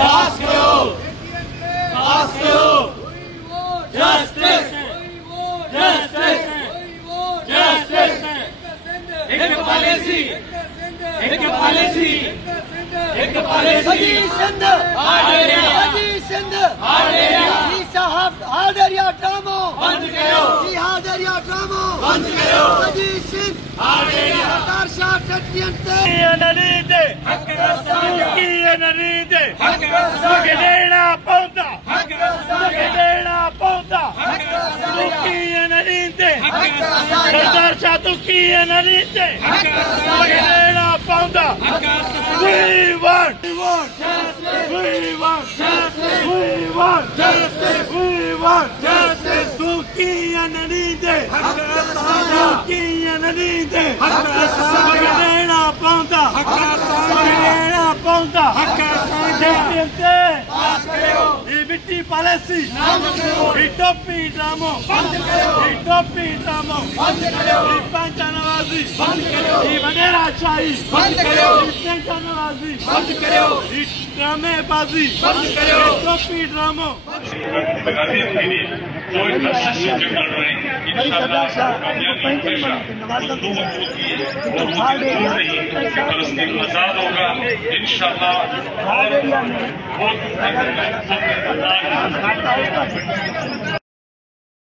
पास करो, पास करो। Justice, justice, justice. एक पॉलिसी, एक पॉलिसी, एक पॉलिसी। सिंध सिंध जी साहब हादरिया ड्रामो बंद करो, जी हादरिया ड्रामो बंद करो। जी सिंध सरदार शाह टट्टियंते नरीदे नरीदे देना पौधा देना पौधा नरीदे सरदार शाह तुकी नरीदे देना पौधा। We want, we want, we want, we want justice, we want justice. Tuki nariinde, tuki nariinde, देना पौधा, देना पौधा। ये मिट्टी पॉलिसी, ये टोपी ड्रामो, ये टोपी ड्रामो, ये पंचनवाजी, ये वडेराशाही, ये पंचनवाजी, ये ड्रामेबाजी, ये टोपी ड्रामो। जो इंटरसेशन कर रहे हैं इंशाअल्लाह फलस्तीन आजाद होगा इंशाअल्लाह।